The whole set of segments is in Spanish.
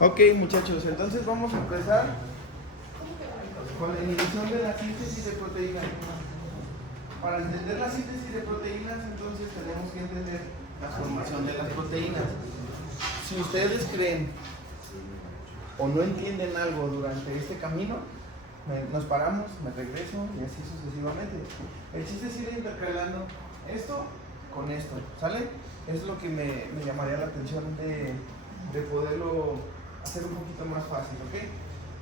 Ok, muchachos, entonces vamos a empezar con la inhibición de la síntesis de proteínas. Para entender la síntesis de proteínas, entonces tenemos que entender la formación de las proteínas. Si ustedes creen o no entienden algo durante este camino, nos paramos, me regreso y así sucesivamente. El chiste es ir intercalando esto con esto, ¿sale? Es lo que me llamaría la atención de poderlo hacer un poquito más fácil, ¿ok?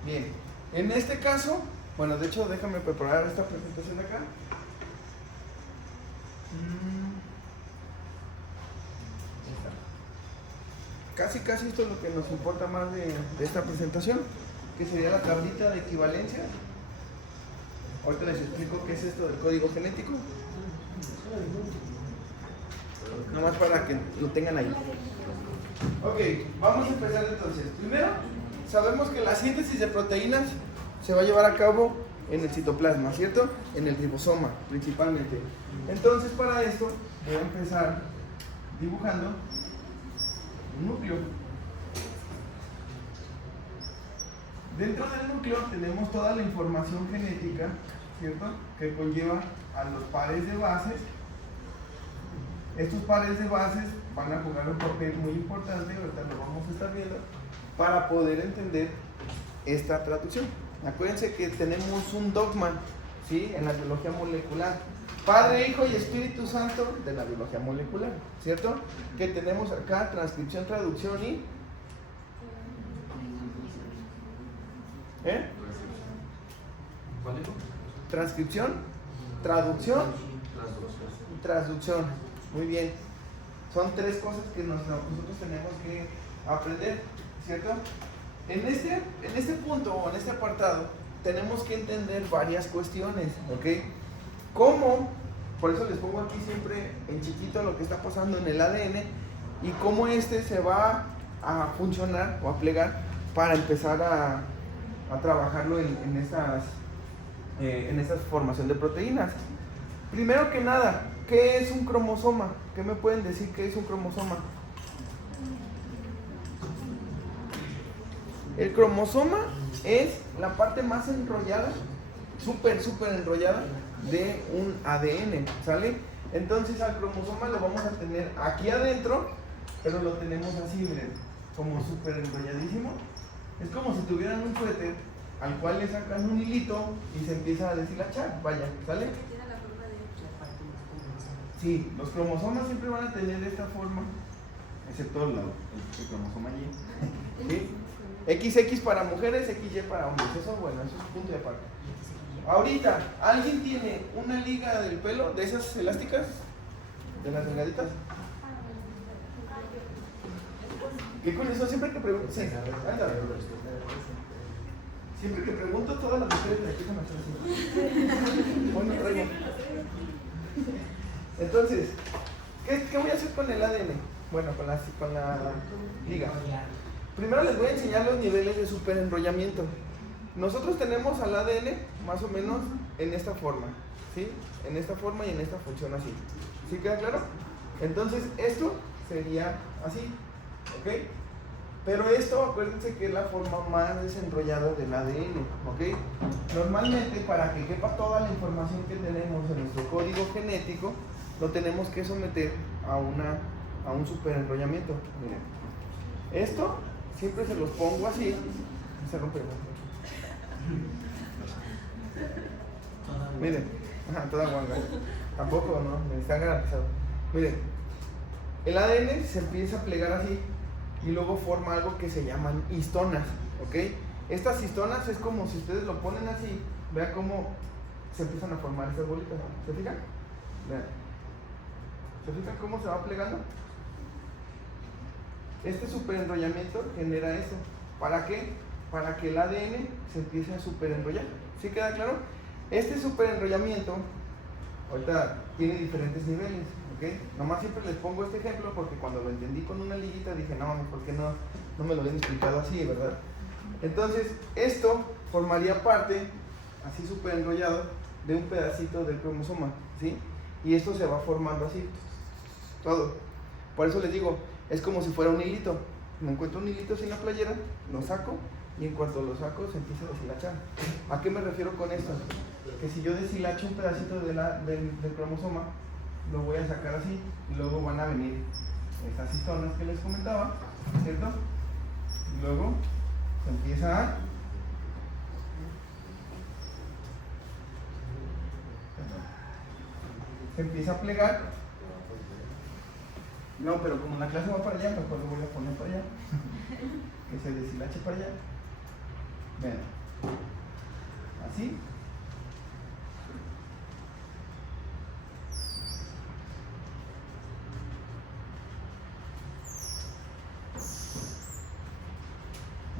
Bien, en este caso, bueno, de hecho déjame preparar esta presentación de acá. Casi esto es lo que nos importa más de esta presentación, que sería la tablita de equivalencia. Ahorita les explico qué es esto del código genético. Nomás para que lo tengan ahí. Ok, vamos a empezar entonces. Primero, sabemos que la síntesis de proteínas se va a llevar a cabo en el citoplasma, ¿cierto? En el ribosoma, principalmente. Entonces, para esto, voy a empezar dibujando un núcleo. Dentro del núcleo tenemos toda la información genética, ¿cierto?, que conlleva a los pares de bases. Estos pares de bases van a jugar un papel muy importante, ahorita lo vamos a estar viendo, para poder entender esta traducción. Acuérdense que tenemos un dogma, ¿sí?, en la biología molecular. Padre, Hijo y Espíritu Santo de la biología molecular, ¿cierto? Que tenemos acá transcripción, traducción y... Transcripción, traducción y transducción. Muy bien. Son tres cosas que nosotros tenemos que aprender, ¿cierto? En este punto o en este apartado tenemos que entender varias cuestiones, ¿ok? ¿Cómo? Por eso les pongo aquí siempre en chiquito lo que está pasando en el ADN y cómo se va a funcionar o a plegar para empezar a trabajarlo en esta formación de proteínas. Primero que nada, ¿qué es un cromosoma? ¿Qué me pueden decir qué es un cromosoma? El cromosoma es la parte más enrollada, súper enrollada de un ADN, ¿sale? Entonces al cromosoma lo vamos a tener aquí adentro, pero lo tenemos así, miren, como súper enrolladísimo. Es como si tuvieran un suéter al cual le sacan un hilito y se empieza a deshilachar, vaya, ¿sale? Sí, los cromosomas siempre van a tener esta forma, excepto el cromosoma Y. ¿Sí? XX para mujeres, XY para hombres, eso bueno, eso es un punto de aparte. Ahorita, ¿alguien tiene una liga del pelo de esas elásticas? ¿De las delgaditas? ¿Qué con eso? Siempre que pregunto, sí, siempre que pregunto, todas las mujeres me empiezan a hacer así. Bueno, traigo. Entonces, ¿qué voy a hacer con el ADN? Bueno, con la liga. Primero les voy a enseñar los niveles de superenrollamiento. Nosotros tenemos al ADN más o menos en esta forma, ¿sí? En esta forma y en esta función así. ¿Sí queda claro? Entonces, esto sería así, ¿ok? Pero esto, acuérdense que es la forma más desenrollada del ADN, ¿ok? Normalmente, para que quepa toda la información que tenemos en nuestro código genético, lo tenemos que someter a un superenrollamiento. Miren, esto siempre se los pongo así, se rompe. Miren, toda guanga. Tampoco, ¿no? Están garantizados. Miren, el ADN se empieza a plegar así y luego forma algo que se llaman histonas, ¿ok? Estas histonas es como si ustedes lo ponen así, vean cómo se empiezan a formar estas bolitas, ¿se fijan? Vean. ¿Se fijan cómo se va plegando? Este superenrollamiento genera eso. ¿Para qué? Para que el ADN se empiece a superenrollar. ¿Sí queda claro? Este superenrollamiento ahorita tiene diferentes niveles, ¿ok? Nomás siempre les pongo este ejemplo porque cuando lo entendí con una liguita dije, no, ¿por qué no me lo habían explicado así, verdad? Entonces, esto formaría parte, así superenrollado, de un pedacito del cromosoma, ¿sí? Y esto se va formando así, todo. Por eso les digo, es como si fuera un hilito, me encuentro un hilito así en la playera, lo saco y en cuanto lo saco se empieza a deshilachar. ¿A qué me refiero con esto? Que si yo deshilacho un pedacito del cromosoma, lo voy a sacar así y luego van a venir estas histonas que les comentaba, ¿cierto? Y luego se empieza a plegar. No, pero como la clase va para allá, mejor lo voy a poner para allá. Que se deshilache para allá. Vean. Así.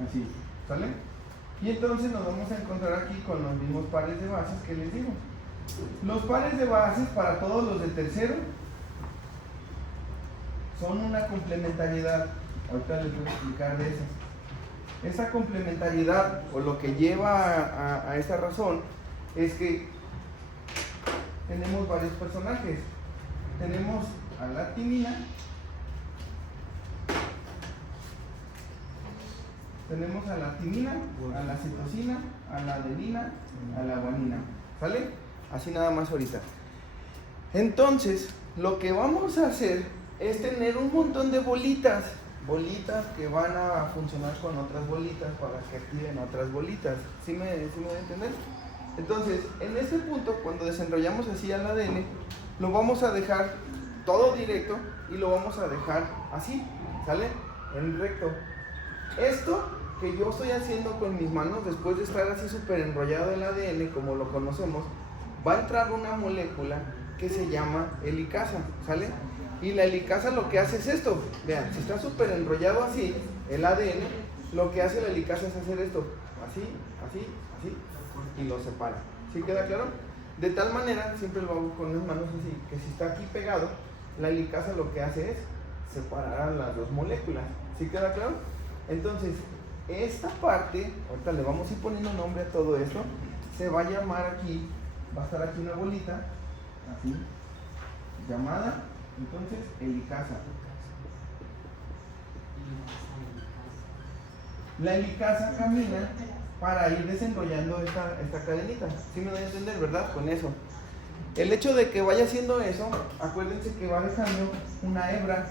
Así, ¿sale? Y entonces nos vamos a encontrar aquí con los mismos pares de bases que les digo. Los pares de bases para todos los de tercero son una complementariedad. Ahorita les voy a explicar de esas. Esa complementariedad, o lo que lleva a esta razón, es que tenemos varios personajes. Tenemos a la timina, tenemos a la timina, a la citosina, a la adenina, a la guanina. ¿Sale? Así nada más ahorita. Entonces, lo que vamos a hacer es tener un montón de bolitas que van a funcionar con otras bolitas para que activen otras bolitas. ¿Sí me voy a entender? Entonces, en este punto, cuando desenrollamos así al ADN, lo vamos a dejar todo directo y lo vamos a dejar así, ¿sale? En recto. Esto que yo estoy haciendo con mis manos, después de estar así súper enrollado el ADN, como lo conocemos, va a entrar una molécula que se llama helicasa, ¿sale? Y la helicasa lo que hace es esto. Vean, si está súper enrollado así, el ADN, lo que hace la helicasa es hacer esto. Así, así, así, y lo separa. ¿Sí queda claro? De tal manera, siempre lo hago con las manos así, que si está aquí pegado, la helicasa lo que hace es separar a las dos moléculas. ¿Sí queda claro? Entonces, esta parte, ahorita le vamos a ir poniendo nombre a todo esto, se va a llamar aquí, va a estar aquí una bolita, así, llamada, entonces, helicasa. La helicasa camina para ir desenrollando esta cadenita. ¿Sí me doy a entender, verdad? Con eso. El hecho de que vaya haciendo eso, acuérdense que va dejando una hebra.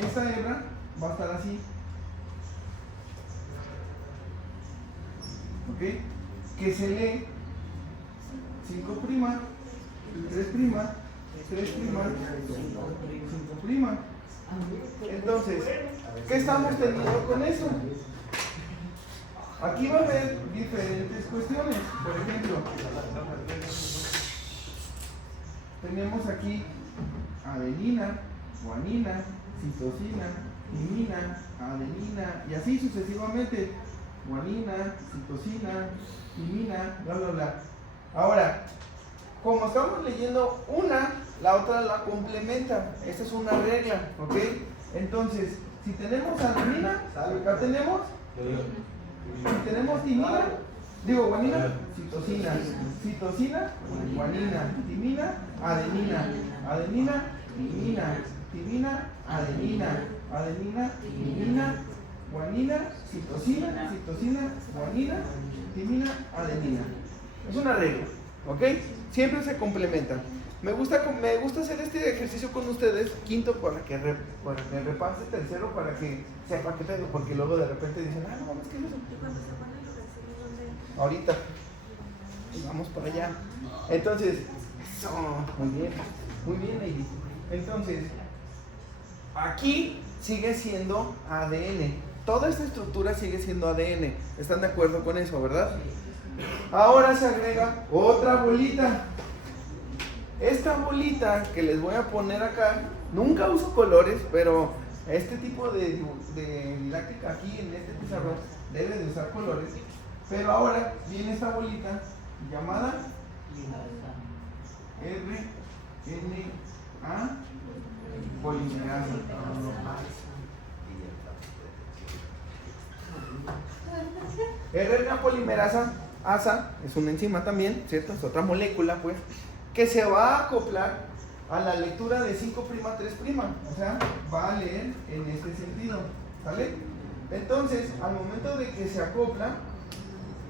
Esta hebra va a estar así. ¿Ok? Que se lee 5', 3', 3', 5'. Entonces, ¿qué estamos teniendo con eso? Aquí va a haber diferentes cuestiones. Por ejemplo, tenemos aquí adenina, guanina, citosina, timina, adenina, y así sucesivamente. Guanina, citosina, timina, bla, bla, bla. Ahora, como estamos leyendo una, la otra la complementa. Esta es una regla, ¿ok? Entonces, si tenemos adenina, acá tenemos. Si tenemos timina, guanina, citosina, citosina, guanina, timina, adenina, adenina, timina, timina, adenina, adenina, timina, guanina, citosina, citosina, guanina, timina, adenina. Es una regla, ¿ok? Siempre se complementan. Me gusta hacer este ejercicio con ustedes, quinto para que repase, tercero para que sepa qué tengo, porque luego de repente dicen, no, es que eso. ¿Y cuando se pone lo que se dónde? Ahorita. Y vamos para allá. Entonces, eso, muy bien, Lady. Entonces, aquí sigue siendo ADN. Toda esta estructura sigue siendo ADN. ¿Están de acuerdo con eso, verdad? Ahora se agrega otra bolita. Esta bolita que les voy a poner acá, nunca uso colores, pero este tipo de didáctica aquí en este pizarrón debe de usar colores. Pero ahora viene esta bolita llamada RNA polimerasa. RNA polimerasa, ASA, es una enzima también, ¿cierto? Es otra molécula, pues, que se va a acoplar a la lectura de 5', 3'. O sea, va a leer en este sentido. ¿Sale? Entonces, al momento de que se acopla,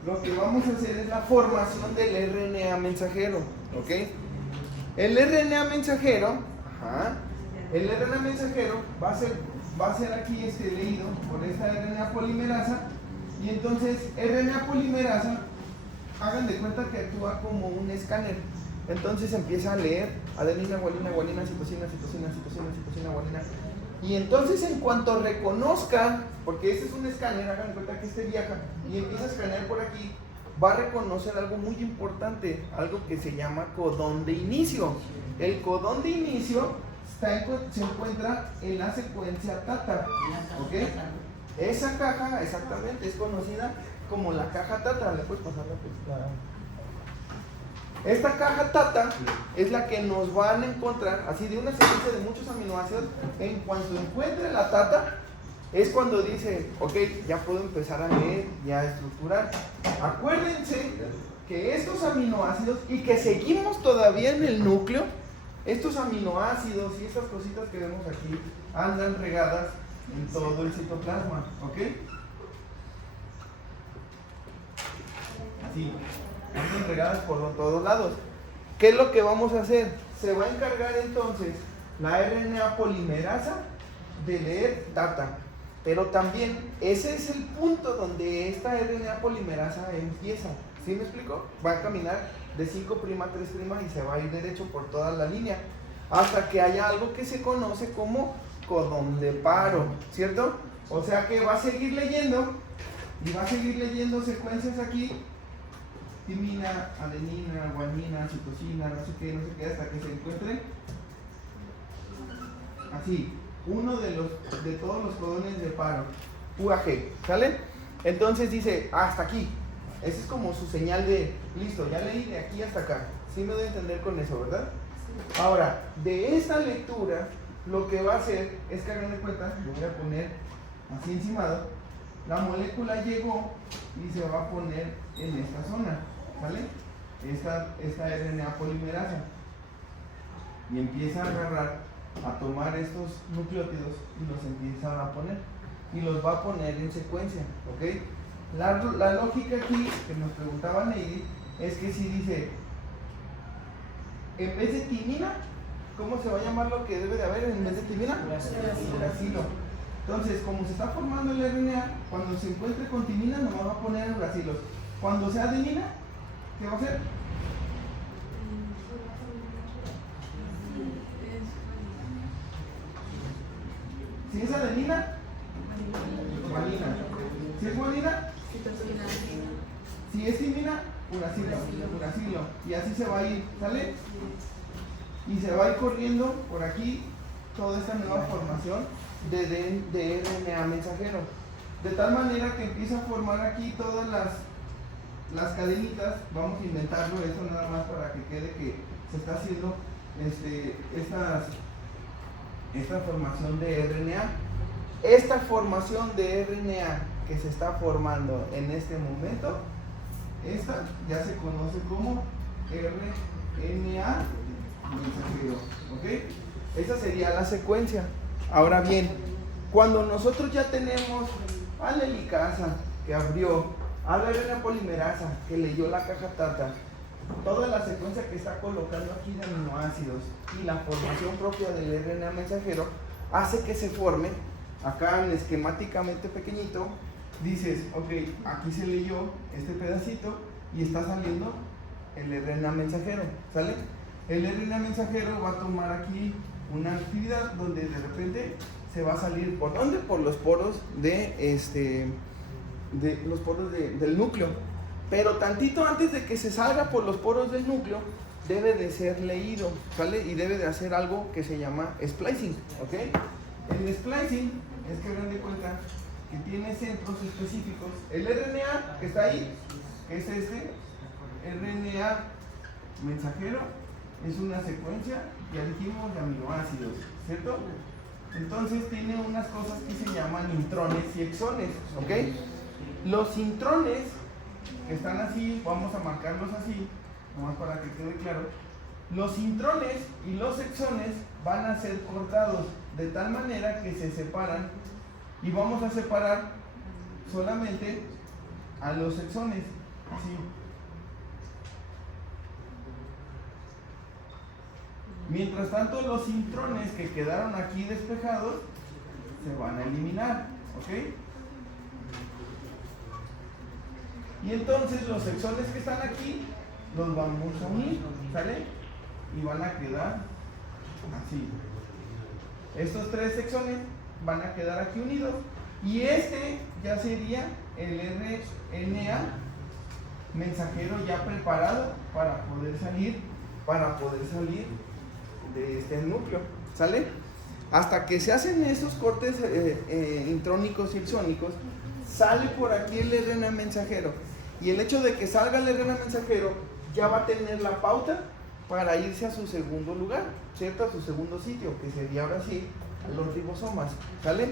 lo que vamos a hacer es la formación del RNA mensajero. ¿Ok? El RNA mensajero, el RNA mensajero va a ser aquí leído por esta RNA polimerasa. Y entonces, RNA polimerasa, hagan de cuenta que actúa como un escáner. Entonces empieza a leer adenina, guanina, guanina, citosina, citosina, citosina, citosina, guanina. Y entonces en cuanto reconozca, porque este es un escáner, hagan de cuenta que este viaja y empieza a escanear por aquí, va a reconocer algo muy importante, algo que se llama codón de inicio. El codón de inicio se encuentra en la secuencia TATA. ¿Ok? Esa caja, exactamente, es conocida como la caja TATA. ¿Le puedes pasar Esta caja TATA es la que nos van a encontrar, así de una secuencia de muchos aminoácidos. En cuanto encuentre la TATA, es cuando dice, ok, ya puedo empezar a leer y a estructurar. Acuérdense que estos aminoácidos, y que seguimos todavía en el núcleo, estos aminoácidos y estas cositas que vemos aquí, andan regadas en todo el citoplasma, ¿ok? Así. Están entregadas por todos lados. ¿Qué es lo que vamos a hacer? Se va a encargar entonces la RNA polimerasa de leer TATA. Pero también ese es el punto donde esta RNA polimerasa empieza. ¿Sí me explico? Va a caminar de 5', 3' y se va a ir derecho por toda la línea hasta que haya algo que se conoce como codón de paro, ¿cierto? O sea que va a seguir leyendo y va a seguir leyendo secuencias aquí: timina, adenina, guanina, citosina, no sé qué, hasta que se encuentre así, uno de todos los codones de paro, UAG, ¿sale? Entonces dice, hasta aquí. Esa es como su señal de, listo, ya leí de aquí hasta acá. ¿Sí me doy a entender con eso, verdad? Ahora, de esta lectura, lo que va a hacer es que hagan de cuenta, lo voy a poner así encimado, la molécula llegó y se va a poner en esta zona, ¿vale? Esta RNA polimerasa, y empieza a agarrar, a tomar estos nucleótidos y los empieza a poner, y los va a poner en secuencia, ¿ok? La lógica aquí que nos preguntaba Neidy es que si dice, en vez de timina, ¿cómo se va a llamar lo que debe de haber en vez de timina? Uracilo. Entonces, como se está formando el RNA, cuando se encuentre con timina, nomás va a poner uracilos. Cuando sea adenina, ¿qué va a hacer? Si es adenina, guanina. Si es guanina, si es timina, uracilo. Y así se va a ir, ¿sale? Y se va a ir corriendo por aquí toda esta nueva formación de RNA mensajero. De tal manera que empieza a formar aquí todas las cadenitas. Vamos a inventarlo eso nada más para que quede que se está haciendo esta formación de RNA. Esta formación de RNA que se está formando en este momento, esta ya se conoce como RNA mensajero, ¿ok? Esa sería la secuencia. Ahora bien, cuando nosotros ya tenemos a la helicasa que abrió, a la RNA polimerasa que leyó la caja TATA, toda la secuencia que está colocando aquí de aminoácidos y la formación propia del RNA mensajero hace que se forme acá esquemáticamente pequeñito. Dices, ok, aquí se leyó este pedacito y está saliendo el RNA mensajero, ¿sale? El RNA mensajero va a tomar aquí una actividad donde de repente se va a salir, ¿por dónde? Por los poros del núcleo. Pero tantito antes de que se salga por los poros del núcleo, debe de ser leído, ¿sale? Y debe de hacer algo que se llama splicing, ¿ok? El splicing es que hagan de cuenta que tiene centros específicos. El RNA que está ahí, que es este RNA mensajero, es una secuencia, ya dijimos, de aminoácidos, ¿cierto? Entonces tiene unas cosas que se llaman intrones y exones, ¿ok? Los intrones que están así, vamos a marcarlos así, nomás para que quede claro. Los intrones y los exones van a ser cortados de tal manera que se separan y vamos a separar solamente a los exones. ¿Sí? Mientras tanto, los intrones que quedaron aquí despejados se van a eliminar, ¿ok? Y entonces los exones que están aquí los vamos a unir, ¿sale? Y van a quedar así. Estos tres exones van a quedar aquí unidos. Y este ya sería el RNA mensajero ya preparado para poder salir de este núcleo, ¿sale? Hasta que se hacen estos cortes intrónicos y exónicos, sale por aquí el RNA mensajero. Y el hecho de que salga el RNA mensajero ya va a tener la pauta para irse a su segundo lugar, ¿cierto? A su segundo sitio, que sería ahora sí los ribosomas, ¿sale?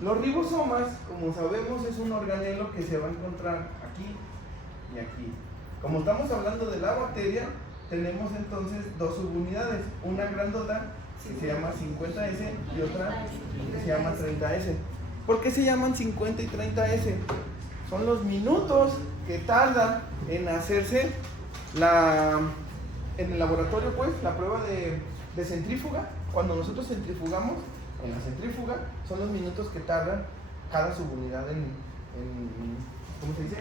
Los ribosomas, como sabemos, es un organelo que se va a encontrar aquí y aquí. Como estamos hablando de la bacteria, tenemos entonces dos subunidades, una grandota que se llama 50S y otra que se llama 30S. ¿Por qué se llaman 50 y 30S? Son los minutos que tarda en hacerse en el laboratorio, pues, la prueba de centrífuga. Cuando nosotros centrifugamos, en la centrífuga, son los minutos que tardan cada subunidad en ¿cómo se dice?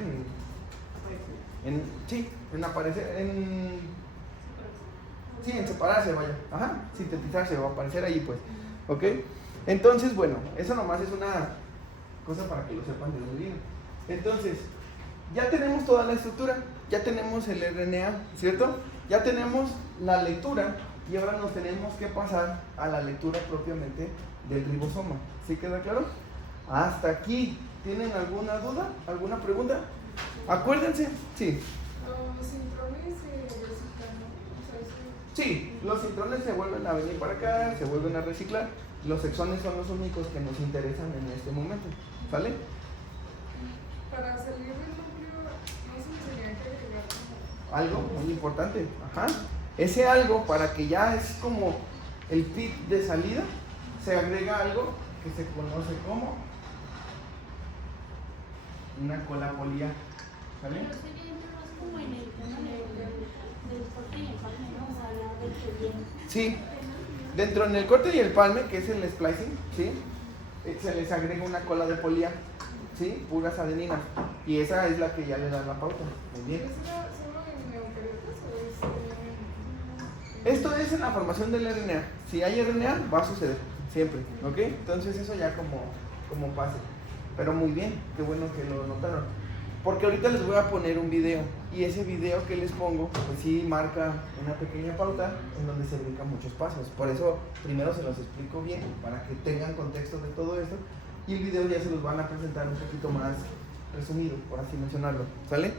En separarse, vaya. Ajá, sintetizarse o aparecer ahí, pues. ¿Ok? Entonces, bueno, eso nomás es una cosa para que lo sepan de muy bien. Entonces, ya tenemos toda la estructura, ya tenemos el RNA, ¿cierto? Ya tenemos la lectura y ahora nos tenemos que pasar a la lectura propiamente del ribosoma. ¿Sí queda claro? Hasta aquí. ¿Tienen alguna duda? ¿Alguna pregunta? Acuérdense, sí. Los intrones se reciclan, ¿no? O sea, Sí, los intrones se vuelven a venir para acá, se vuelven a reciclar. Los exones son los únicos que nos interesan en este momento. ¿Sale? para salir del núcleo, no se me tenía que agregar como Algo muy importante. Ajá. Ese algo, para que ya es como el pit de salida, se agrega algo que se conoce como una cola polía. ¿Sale? Pero sería más como en el tema del corte y el palme, ¿no? O sea, la del que viene. Sí, dentro en el corte y el palme, que es el splicing, ¿sí? Se les agrega una cola de polía, ¿sí? Puras adeninas. Y esa es la que ya le da la pauta. Muy bien. ¿Es solo en eucariotas o es Esto es en la formación del RNA. Si hay RNA, va a suceder, siempre, ¿ok? Entonces eso ya como pase. Pero muy bien, qué bueno que lo notaron. Porque ahorita les voy a poner un video. Y ese video que les pongo, pues sí marca una pequeña pauta en donde se brincan muchos pasos. Por eso primero se los explico bien, para que tengan contexto de todo esto. Y el video ya se los van a presentar un poquito más resumido, por así mencionarlo, ¿sale?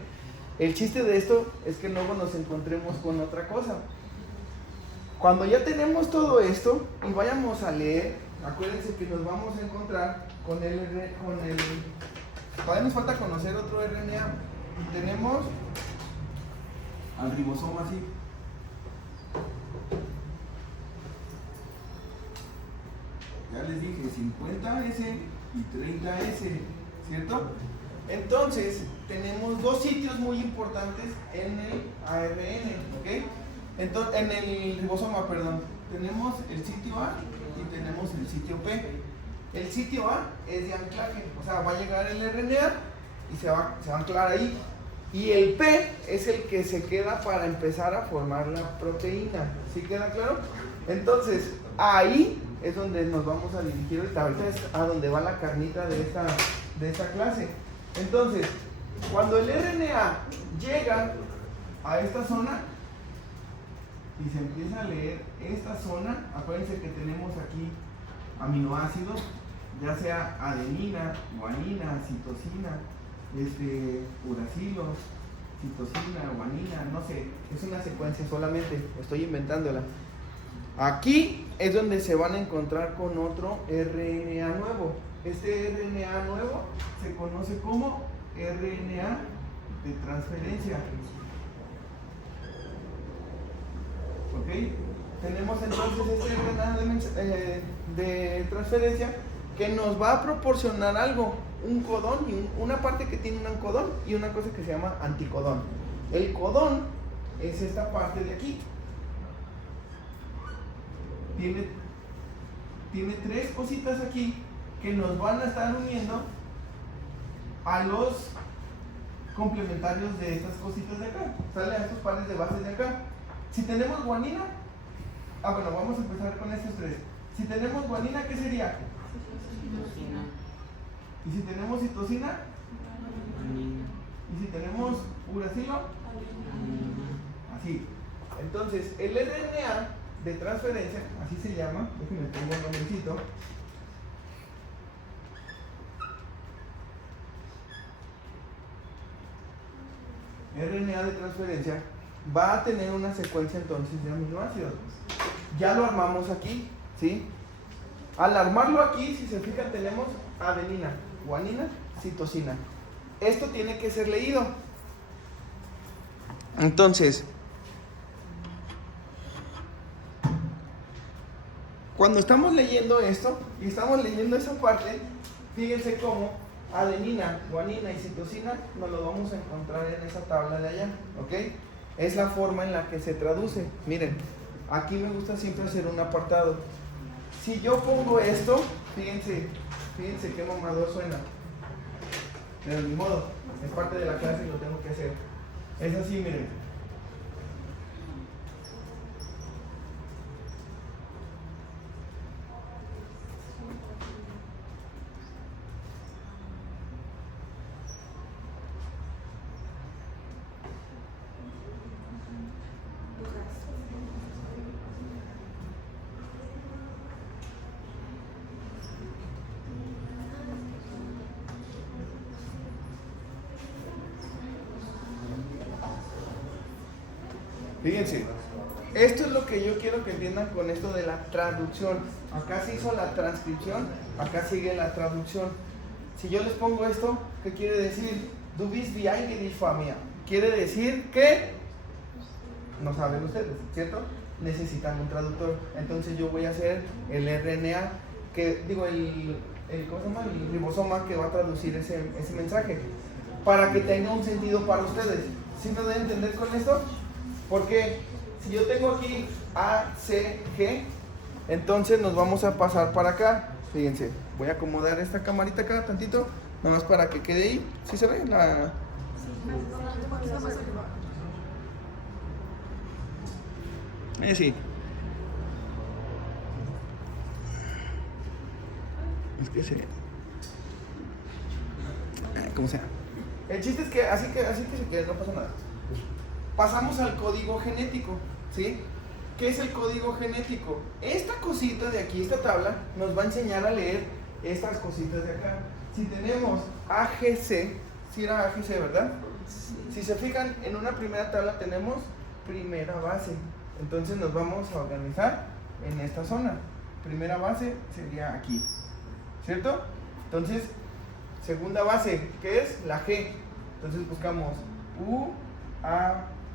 El chiste de esto es que luego nos encontremos con otra cosa. Cuando ya tenemos todo esto y vayamos a leer, acuérdense que nos vamos a encontrar con todavía nos falta conocer otro RNA. Tenemos al ribosoma así. Ya les dije 50S y 30S, ¿cierto? Entonces, tenemos dos sitios muy importantes en el ARN, ¿ok? Entonces, en el ribosoma, perdón. Tenemos el sitio A y tenemos el sitio P. El sitio A es de anclaje, o sea, va a llegar el RNA y se va a anclar ahí. Y el P es el que se queda para empezar a formar la proteína. ¿Sí queda claro? Entonces, ahí es donde nos vamos a dirigir ahorita. Ahorita es a donde va la carnita de esta clase. Entonces, cuando el RNA llega a esta zona y se empieza a leer esta zona, acuérdense que tenemos aquí aminoácidos, ya sea adenina, guanina, citosina, uracilo, citosina, guanina, no sé, es una secuencia solamente, estoy inventándola. Aquí es donde se van a encontrar con otro RNA nuevo. Este RNA nuevo se conoce como RNA de transferencia. ¿Ok? Tenemos entonces este RNA de transferencia que nos va a proporcionar algo, un codón y una parte que tiene un codón y una cosa que se llama anticodón. El codón es esta parte de aquí. Tiene tres cositas aquí que nos van a estar uniendo a los complementarios de estas cositas de acá. Sale a estos pares de bases de acá. Si tenemos guanina, bueno, vamos a empezar con estos tres. Si tenemos guanina, ¿qué sería? Y si tenemos citosina, y si tenemos uracilo, así. Entonces, el RNA de transferencia, así se llama, déjenme pongo un nombrecito. RNA de transferencia va a tener una secuencia entonces de aminoácidos. Ya lo armamos aquí, ¿sí? Al armarlo aquí, si se fijan, tenemos adenina, guanina, citosina. Esto tiene que ser leído. Entonces, cuando estamos leyendo esto y estamos leyendo esa parte, fíjense cómo adenina, guanina y citosina nos lo vamos a encontrar en esa tabla de allá, ¿ok? Es la forma en la que se traduce. Miren, aquí me gusta siempre hacer un apartado. Si yo pongo esto, fíjense qué mamador suena. Pero ni modo, es parte de la clase y lo tengo que hacer. Es así, miren. Fíjense, esto es lo que yo quiero que entiendan con esto de la traducción. Acá se hizo la transcripción, acá sigue la traducción. Si yo les pongo esto, ¿qué quiere decir? Du bist wie eine Familie. Quiere decir que, no saben ustedes, ¿cierto? Necesitan un traductor. Entonces yo voy a hacer el RNA, ¿cómo se llama? El ribosoma que va a traducir ese mensaje, para que tenga un sentido para ustedes. ¿Sí me deben entender con esto? Porque si yo tengo aquí A, C, G, entonces nos vamos a pasar para acá. Fíjense, voy a acomodar esta camarita acá tantito, nada más para que quede ahí. ¿Sí se ve? Sí. Es que se... ¿Cómo sea? El chiste es que así que se quede, no pasa nada. Pasamos al código genético, ¿sí? ¿Qué es el código genético? Esta cosita de aquí, esta tabla, nos va a enseñar a leer estas cositas de acá. Si tenemos AGC, si era AGC, ¿verdad? Sí. Si se fijan, en una primera tabla tenemos primera base. Entonces nos vamos a organizar en esta zona. Primera base sería aquí, ¿cierto? Entonces, segunda base, ¿qué es? La G. Entonces buscamos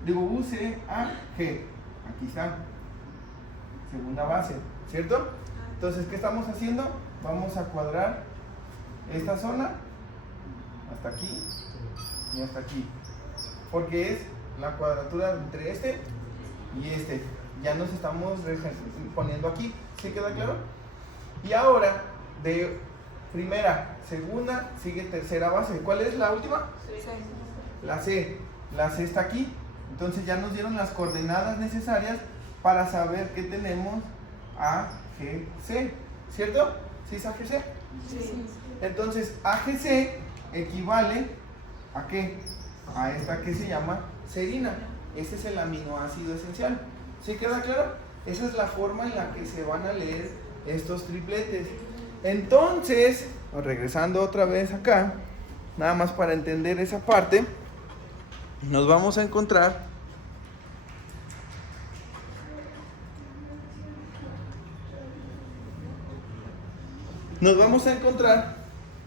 UC-A-G. Aquí está. Segunda base, ¿cierto? Entonces, ¿qué estamos haciendo? Vamos a cuadrar esta zona hasta aquí y hasta aquí. Porque es la cuadratura entre este y este. Ya nos estamos poniendo aquí. ¿Sí queda claro? Y ahora, de primera, segunda, sigue tercera base. ¿Cuál es la última? Sí. La C. La C está aquí. Entonces ya nos dieron las coordenadas necesarias para saber que tenemos AGC, ¿cierto? ¿Sí es AGC? Sí. Entonces AGC equivale ¿a qué? A esta que se llama serina. Ese es el aminoácido esencial. ¿Sí queda claro? Esa es la forma en la que se van a leer estos tripletes. Entonces, regresando otra vez acá, nada más para entender esa parte, nos vamos a encontrar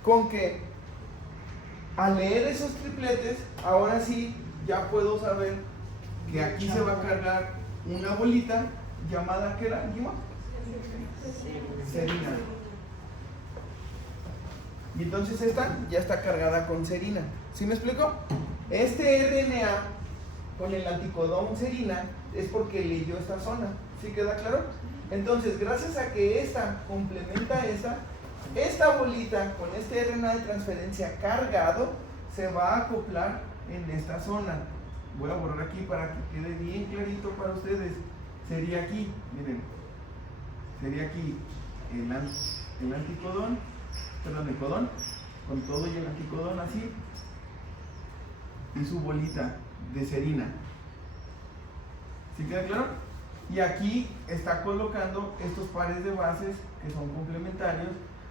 con que al leer esos tripletes, ahora sí ya puedo saber que aquí se va a cargar una bolita llamada, ¿qué era? ¿Dijimos? Serina. Y entonces esta ya está cargada con serina. ¿Sí me explico? Este RNA con el anticodón serina es porque leyó esta zona. ¿Sí queda claro? Entonces, gracias a que esta complementa esta bolita con este RNA de transferencia cargado se va a acoplar en esta zona. Voy a borrar aquí para que quede bien clarito para ustedes. Sería aquí, miren, sería aquí el anticodón, perdón, el codón, con todo y el anticodón así, y su bolita de serina. ¿Sí queda claro? Y aquí está colocando estos pares de bases que son complementarios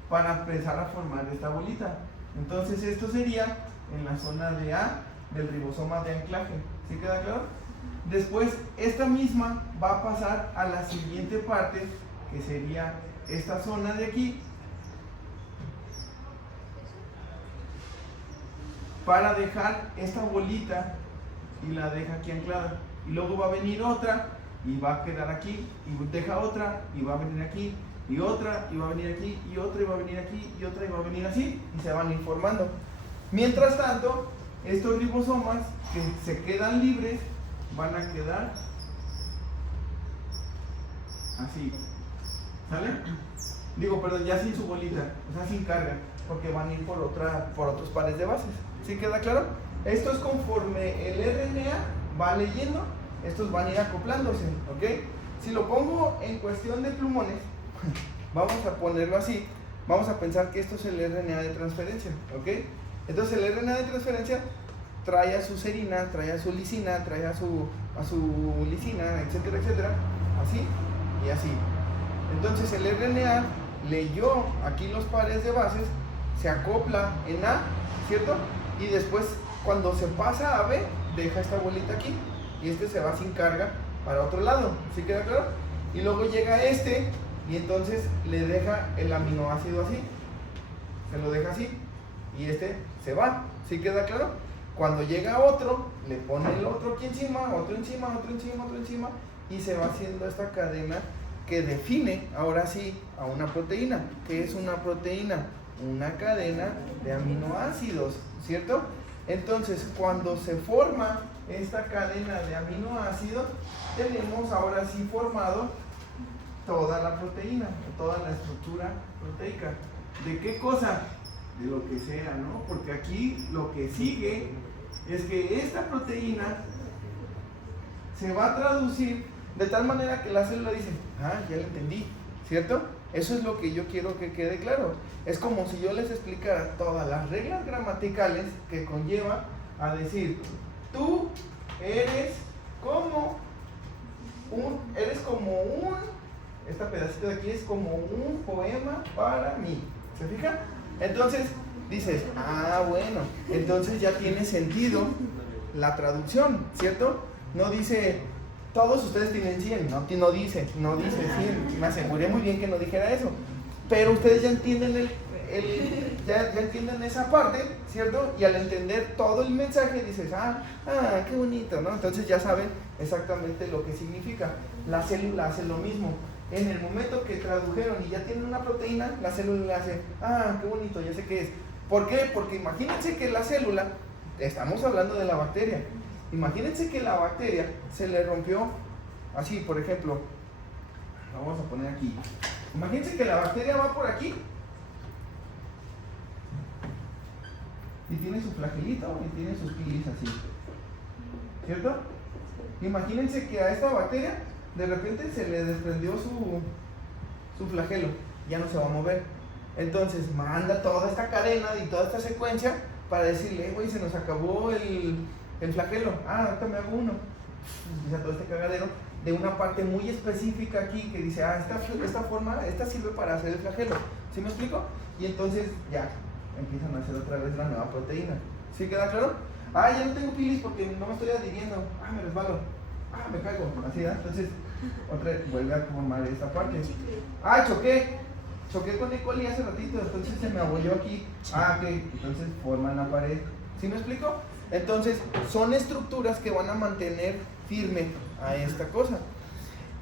para empezar a formar esta bolita. Entonces esto sería en la zona de A del ribosoma de anclaje. ¿Sí queda claro? Después esta misma va a pasar a la siguiente parte, que sería esta zona de aquí, para dejar esta bolita y la deja aquí anclada. Y luego va a venir otra y va a quedar aquí, y deja otra y va a venir aquí, y otra y va a venir aquí, y otra y va a venir aquí, y otra y va a venir así, y se van a ir formando. Mientras tanto, estos ribosomas que se quedan libres van a quedar así. ¿Sale? Digo, perdón, ya sin su bolita, o sea, sin carga, porque van a ir por otros pares de bases. ¿Sí queda claro? Esto es conforme el RNA va leyendo, estos van a ir acoplándose, ¿ok? Si lo pongo en cuestión de plumones, vamos a ponerlo así, vamos a pensar que esto es el RNA de transferencia, ¿ok? Entonces el RNA de transferencia trae a su serina, trae a su lisina, trae a su lisina, etcétera, etcétera, así y así. Entonces el RNA leyó aquí los pares de bases, se acopla en A, ¿cierto? Y después cuando se pasa a B, deja esta bolita aquí y este se va sin carga para otro lado. ¿Sí queda claro? Y luego llega este y entonces le deja el aminoácido así, se lo deja así y este se va. ¿Sí queda claro? Cuando llega otro, le pone el otro aquí encima, otro encima, otro encima, otro encima, y se va haciendo esta cadena que define ahora sí a una proteína. ¿Qué es una proteína? Una cadena de aminoácidos, ¿cierto? Entonces, cuando se forma esta cadena de aminoácidos, tenemos ahora sí formado toda la proteína, toda la estructura proteica. ¿De qué cosa? De lo que sea, ¿no? Porque aquí lo que sigue es que esta proteína se va a traducir de tal manera que la célula dice, ah, ya la entendí, ¿cierto? Eso es lo que yo quiero que quede claro. Es como si yo les explicara todas las reglas gramaticales que conlleva a decir, tú eres como esta pedacito de aquí es como un poema para mí. ¿Se fijan? Entonces dices, ah, bueno, entonces ya tiene sentido la traducción, ¿cierto? No dice, todos ustedes tienen 100, no dice 100, me aseguré muy bien que no dijera eso, pero ustedes ya entienden ya entienden esa parte, ¿cierto? Y al entender todo el mensaje dices, qué bonito, ¿no? Entonces ya saben exactamente lo que significa. La célula hace lo mismo. En el momento que tradujeron y ya tienen una proteína, la célula hace, qué bonito, ya sé qué es. ¿Por qué? Porque imagínense que la célula, estamos hablando de la bacteria, imagínense que la bacteria se le rompió, así por ejemplo, vamos a poner aquí, imagínense que la bacteria va por aquí, y tiene su flagelito y tiene sus pilis así, ¿cierto? Imagínense que a esta bacteria de repente se le desprendió su flagelo, ya no se va a mover. Entonces manda toda esta cadena y toda esta secuencia para decirle, güey, se nos acabó el flagelo. Ahorita me hago uno. Empieza todo este cagadero de una parte muy específica aquí que dice, esta forma, esta sirve para hacer el flagelo. ¿Sí me explico? Y entonces ya empiezan a hacer otra vez la nueva proteína. ¿Sí queda claro? Ya no tengo pilis porque no me estoy adhiriendo. Me resbalo. Me caigo. Así, entonces otra vez vuelve a formar esta parte. Choqué con E. coli hace ratito, entonces se me abolló aquí. Ok, entonces forman la pared. ¿Sí me explico? Entonces son estructuras que van a mantener firme a esta cosa.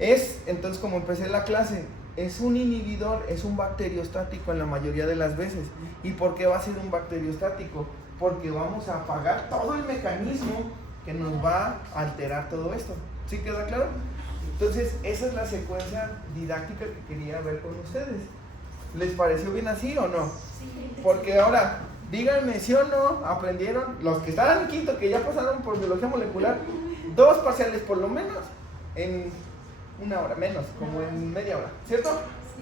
Entonces, como empecé la clase, es un inhibidor, es un bacteriostático en la mayoría de las veces. ¿Y por qué va a ser un bacteriostático? Porque vamos a apagar todo el mecanismo que nos va a alterar todo esto. ¿Sí queda claro? Entonces, esa es la secuencia didáctica que quería ver con ustedes. ¿Les pareció bien así o no? Sí. Porque ahora, díganme si o no aprendieron, los que están en quinto, que ya pasaron por biología molecular, 2 parciales por lo menos en 1 hora, menos, como en media hora, ¿cierto?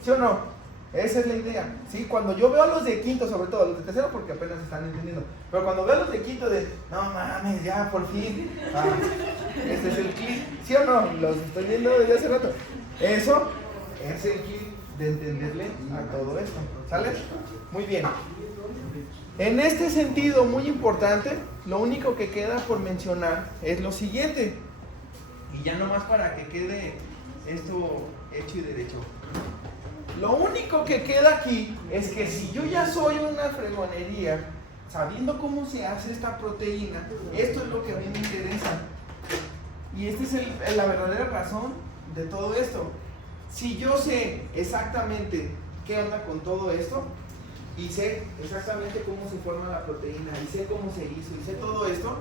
¿Sí o no? Esa es la idea, ¿sí? Cuando yo veo a los de quinto, sobre todo, los de tercero porque apenas están entendiendo, pero cuando veo a los de quinto no mames, ya, por fin, este es el clic, ¿sí o no? Los estoy viendo desde hace rato. Eso es el clic de entenderle a todo esto, ¿sale? Muy bien. En este sentido, muy importante, lo único que queda por mencionar es lo siguiente, y ya nomás para que quede esto hecho y derecho. Lo único que queda aquí es que si yo ya soy una fregonería, sabiendo cómo se hace esta proteína, esto es lo que a mí me interesa. Y esta es la verdadera razón de todo esto. Si yo sé exactamente qué onda con todo esto, y sé exactamente cómo se forma la proteína, y sé cómo se hizo, y sé todo esto,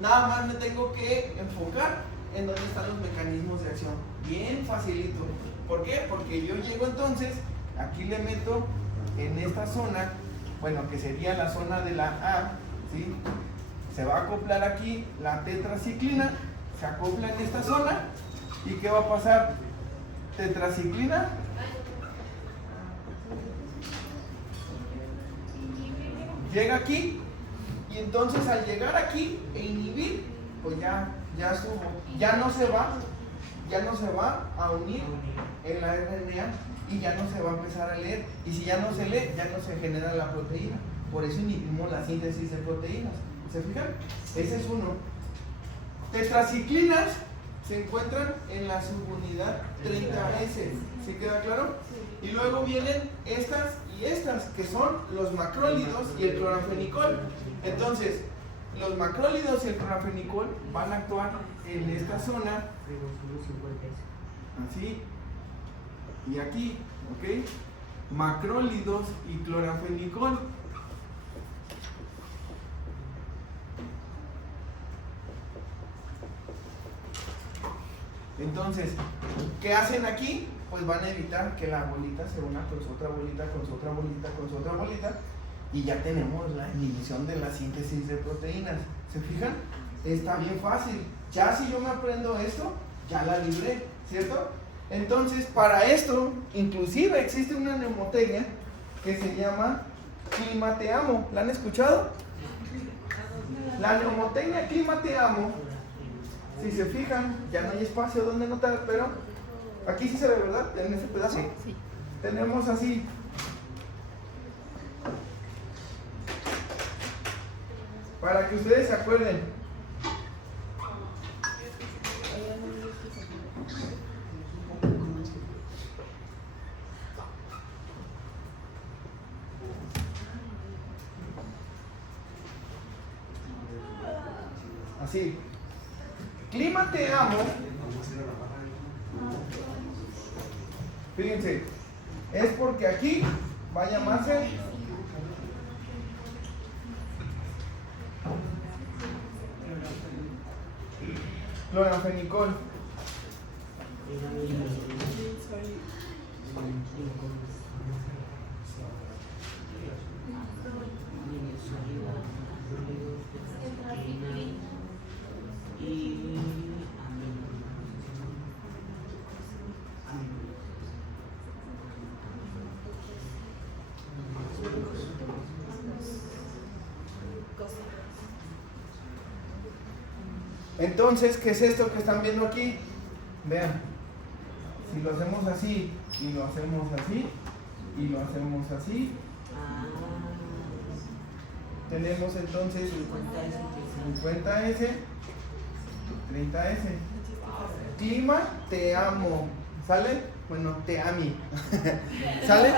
nada más me tengo que enfocar en dónde están los mecanismos de acción. Bien facilito. ¿Por qué? Porque yo llego entonces, aquí le meto en esta zona, bueno, que sería la zona de la A, ¿sí? Se va a acoplar aquí la tetraciclina, se acopla en esta zona, ¿y qué va a pasar? Tetraciclina llega aquí, y entonces al llegar aquí e inhibir, pues ya subo, ya no se va a unir en la RNA y ya no se va a empezar a leer, y si ya no se lee, ya no se genera la proteína. Por eso inhibimos la síntesis de proteínas. ¿Se fijan? Ese es uno. Tetraciclinas se encuentran en la subunidad 30S. ¿Sí queda claro? Y luego vienen estas y estas, que son los macrólidos y el cloranfenicol. Entonces, los macrólidos y el cloranfenicol van a actuar en esta zona, así y aquí, ¿ok? Macrólidos y cloranfenicol. Entonces, ¿qué hacen aquí? Pues van a evitar que la bolita se una con su otra bolita, con su otra bolita, con su otra bolita, y ya tenemos la inhibición de la síntesis de proteínas. ¿Se fijan? Está bien fácil. Ya si yo me aprendo esto, ya la libré, ¿cierto? Entonces, para esto, inclusive existe una mnemotecnia que se llama Clima Te Amo. ¿La han escuchado? La mnemotecnia Clima Te Amo, si se fijan, ya no hay espacio donde notar, pero aquí sí se ve, ¿verdad? En ese pedazo. Sí. Tenemos así. Para que ustedes se acuerden. Así. Clima Te Amo. Fíjense, es porque aquí va a llamarse cloranfenicol. Entonces, ¿qué es esto que están viendo aquí? Vean, si lo hacemos así, y lo hacemos así, y lo hacemos así, tenemos entonces 50S, 30S. Clima Te Amo. ¿Sale? Bueno, te ami. ¿Sale?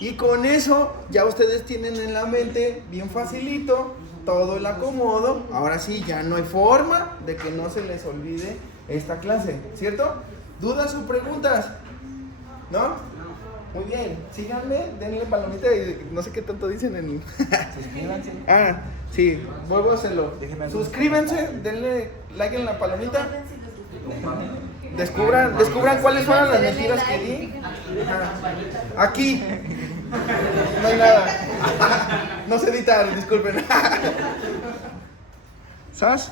Y con eso ya ustedes tienen en la mente, bien facilito, todo el acomodo. Ahora sí, ya no hay forma de que no se les olvide esta clase, ¿cierto? ¿Dudas o preguntas? ¿No? Muy bien, síganme, denle palomita y no sé qué tanto dicen en... Suscríbanse. Ah, sí, vuelvo a hacerlo. Déjenme Suscríbanse, denle like en la palomita. Descubran cuáles fueron las mentiras que di. Ajá. Aquí no hay nada. No sé editar, disculpen. ¿Sabes?